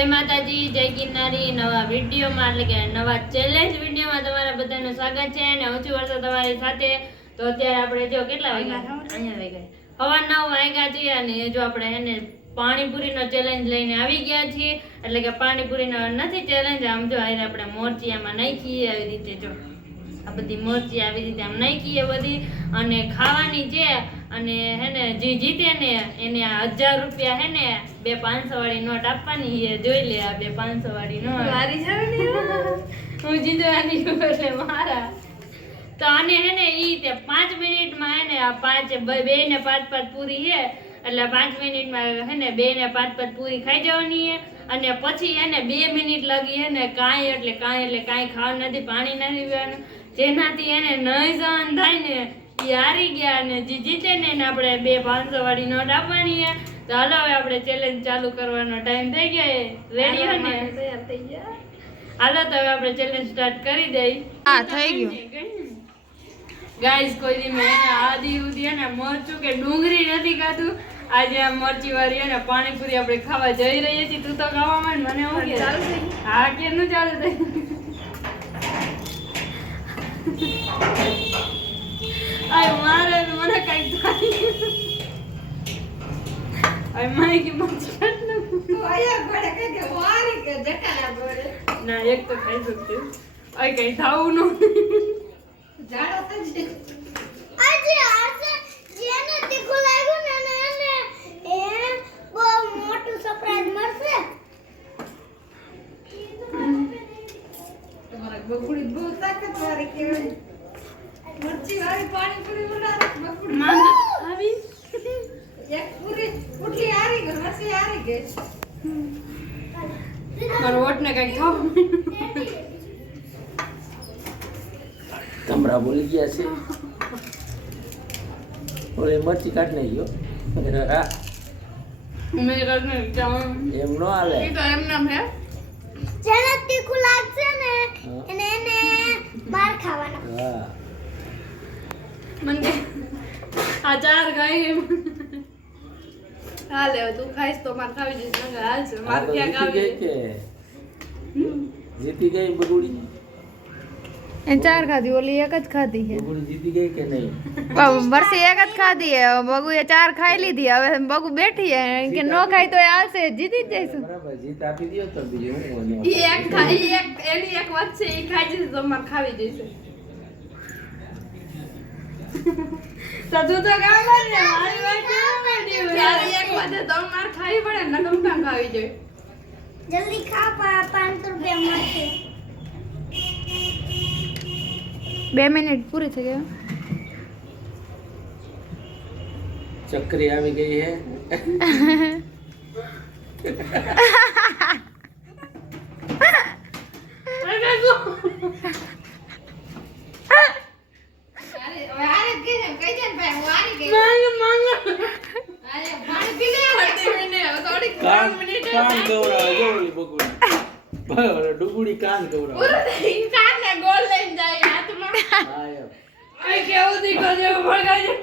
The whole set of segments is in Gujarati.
જય માતાજી, જય ગિરનારી. નવા વિડીયોમાં એટલે કે નવા ચેલેન્જ વિડીયોમાં તમારા બધાનું સ્વાગત છે અને હું છું વર્ષો તમારી સાથે. તો અત્યારે આપણે જો કેટલા વાગ્યા અહીંયા વાગ્યા 9:15 વાગ્યા છે અને જો આપણે એને પાણીપુરીનો ચેલેન્જ લઈને આવી ગયા છીએ. એટલે કે પાણીપુરીનો નથી ચેલેન્જ, આમ જો આપણે મોરચી આમાં નાખીએ આવી રીતે, જો આ બધી મોરચી આવી રીતે આમ નાખીએ બધી અને ખાવાની છે. અને હેને જે જીતે ને એને 1000 રૂપિયા હે ને 2 500 વાળી નોટ આપવાની. એ જોઈ લે, આ 2 500 વાળી નોટ મારી છે ને હું જીતવાની છું એટલે મારા. તો આને હે ને ઈ તે 5 મિનિટમાં હે ને આ 5 બે ને 5 પૂરી હે એટલે 5 મિનિટમાં હે ને 2 ને 5 પૂરી ખાઈ જવાની હે. અને પછી હે ને 2 મિનિટ લાગી હે ને કાંઈ એટલે કાંઈ ખાવાનું નથી, પાણી નથી પીવાનું. જેનાથી એને નહીં સહન થાય ને ઈ હારી ગયા અને જે જીતે ને એને આપણે 2 500 વાળી નોટ આપવાની છે. તો હાલો હવે આપણે ચેલેન્જ ચાલુ કરવાનો ટાઈમ થઈ ગયો. રેડી હો ને? તૈયાર થઈ ગયા. હાલો તો હવે આપણે ચેલેન્જ સ્ટાર્ટ કરી દઈ. હા થઈ ગયું ગાઈસ. કોઈ દી મેં આદી ઉદી ને મરચું કે ડુંગળી નથી ખાધું. આજે આ મરચી વાળી અને પાણીપુરી આપણે ખાવા જઈ રહીએ છીએ. તું તો ખાવા માંડ, મને હું કે ચાલુ થઈ. હા કેનું ચાલુ થઈ? આય મારે મને કઈક થાય. આય મારે કે મરચી ખાટ ન તો આયા ગોળે કે દે વારી કે જટાના ગોળે ના એક તો ખાઈ શકતે. આય કઈ થાવું નો જાડો તો જ આજે જેને તીખું લાગ્યું ને એને એ બહુ મોટું સરપ્રાઈઝ મળશે. તમારા બકુડી બહુ તાકાતવાળી કહેવાય. મરચી વાળી પાણીપુરી બનાવે બકુડી માં આવી એક પૂરી ઉઠી આરી ગઈ, મરચી આરી ગઈ. મારો ઓટને કઈ ખાવ કમરા બોલી ગયા છે. ઓલે મરચી કાઢ નહીં ગયો મેં કરને જાઉં એમ નો હાલે. ઈ તો એમ નામ હે. જેને તીખું લાગશે ને એને બાર ખાવાના. હા મને આ 4 ખાઈ હાલે. તું ખાઈશ તો માર ખાવી જઈશ. મને હાલ છે માર ક્યાં ખાવી કે જીતી ગઈ બગુડી. એ 4 ખાધી, ઓલી એક જ ખાધી છે. બગુડી જીતી ગઈ કે નહીં? બરસી એક જ ખાધી હે, બગુએ 4 ખાઈ લીધી. હવે બગુ બેઠી હે કે નો ખાય તો આવશે, જીતી જ જઈશું. બરાબર, જીત આપી દયો તો બીજું હું ઈ એક ખાઈ એક એની એક વાત છે, ઈ ખાઈ જઈશ તો માર ખાવી જઈશે. તો તું તો કામ કર ને મારી વાત તારી એક વાત તો માર ખાવી પડે ને કમ કામ ખાવી જોઈએ. જલ્દી ખા, 500 રૂપિયા મળશે. 2 મિનિટ પૂરી થઈ ગઈ. ચક્રી આવી ગઈ હે. કાન ગૌરાવ જો ઓલી બગુડી. બરાબર, ડુગુડી કાન ગૌરાવ. કાને ગોળ લઈને જાય હાથમાં. હા એમ. આઈ કેવું દીકો જેવું ભગાજો.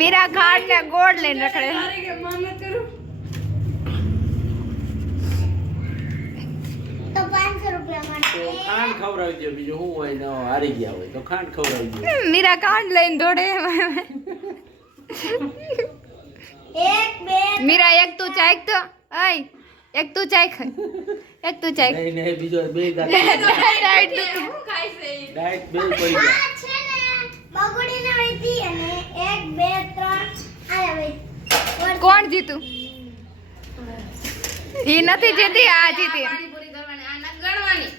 મીરા ખાટ ને ગોળ લઈને રખડે. તારી કે મહેનત કરું તો 500 રૂપિયા મળશે. ખાંડ ખવડાવી દો, બીજું શું હોય. ન હારી ગયા હોય તો ખાંડ ખવડાવી દો. મીરા ખાટ લઈને દોડે. એક બે મીરા એક તું ચાખ તો આય એક તું ચાખ, એક તું ચાખ. નહીં નહીં, બીજો બે દાંત ડાયટ હું ખાઈ છે ઈ. ડાયટ બે પડી ગયા. આ છે ને બગડીને વહીતી અને 1 2 3 આયા વહી. કોણ જીતું? ઈ નથી જીતી, આ જીતી. પાણીપુરી કરવાની આ ન ગણવાની.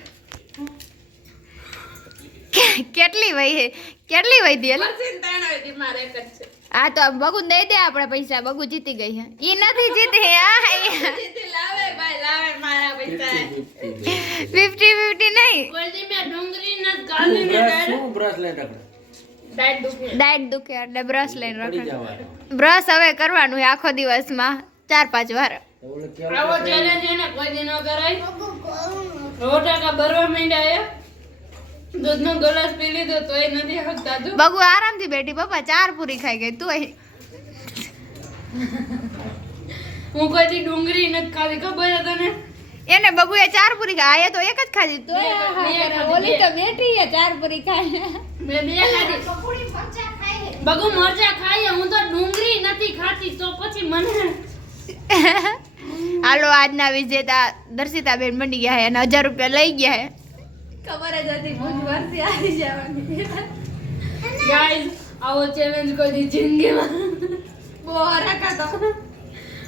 કેટલી વહી હે? કેટલી વહી દી? મરસીન તાણાવી દી મારે એક જ છે. આ તો બગુ દઈ દે આપણે પૈસા. બગુ જીતી ગઈ હે. ઈ નથી જીતી. જીતી લાવે ભાઈ લાવે મારા પૈસા. 50-50 નહીં. બોલજી મે ડુંગળી ન ગાલી ને શું બ્રશ લઈને રખડે? ડાઈટ દુખે. ડાયટ દુખે એટલે બ્રશ લઈને પડી રખડ. જવાનું. બ્રશ હવે કરવાનું છે આખો દિવસમાં 4-5 વાર. ઓલે કેવું આવો ચેલેન્જ છે ને કોઈ દી ન કરાય. બગુ કોણ રોટાકા ભરવા માંડ્યા. દૂધનો ગ્લાસ પી લીધો તોય નથી હકતા તું. બગુ આરામથી બેઠી. પપ્પા 4 પૂરી ખાઈ ગઈ તું. હું કોઈથી ડુંગળી નથી ખાધી, ખબર છે તને? એને બગુએ 4 પૂરી ખાઈ, આયે તો એક જ ખાધી. તો બે ખાધી, ઓલી બે. તો બેઠી છે 4 પૂરી ખાઈ. મેં 2 ખાધી. બગુડી મરચા ખાય બગુ મરચા ખાઈએ, હું તો ડુંગળી નથી ખાતી, તો પછી મને હાલો આજના વિજેતા દર્શિતાબેન બની ગયા હે અને 1000 રૂપિયા લઈ ગયા હે. ખબર જ હતી ભૂજવારથી આવી જવાની. ગાઈઝ આવો ચેલેન્જ કોઈ દી જિંદગીમાં બોરા કાતો.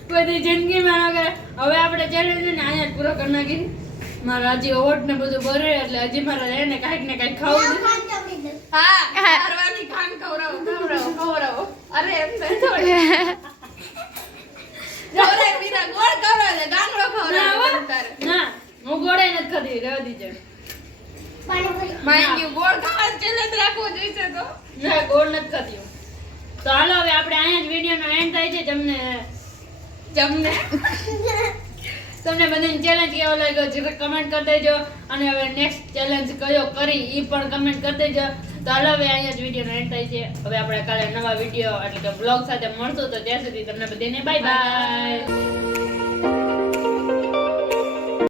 કોઈ દી જિંદગીમાં ન કરે. હવે આપણે ચેલેન્જ ને અહીંયા જ પૂરો કરી નાખી. મારા હજી ઓટ ને બધું ભરે એટલે હજી મારે એને કાંઈક ને કાંઈક ખાવું છે. ખાન જમી દે હા મારવાની ખાન ખવડાવો. અરે એમ નહીં થોડી. જોરે મીરા ગોળ ખવડાવે ગાંગડો ના, ખવડાવે. ના હું ગોળે નથી ખાધી, રહેવા દીજે. પાણીપુરી માંગ્યું ગોળ ખાવા ચેલેન્જ રાખવો જોઈશે તો. ના ગોળ નથી ખાધી હું. તો હાલો હવે આપણે અહીંયા જ વિડીયોનો એન્ડ થાય છે. તમને બધાને ચેલેન્જ કેવો લાગ્યો જરૂર કમેન્ટ કરી દેજો અને હવે નેક્સ્ટ ચેલેન્જ કયો કરી ઈ પણ કમેન્ટ કરી દેજો. તો હાલો હવે અહીંયા જ વિડીયોનો એન્ડ થાય છે. હવે આપણે કાલે નવા વિડીયો એટલે કે બ્લોગ સાથે મળશું. તો ત્યાં સુધી તમને બધાને બાય બાય.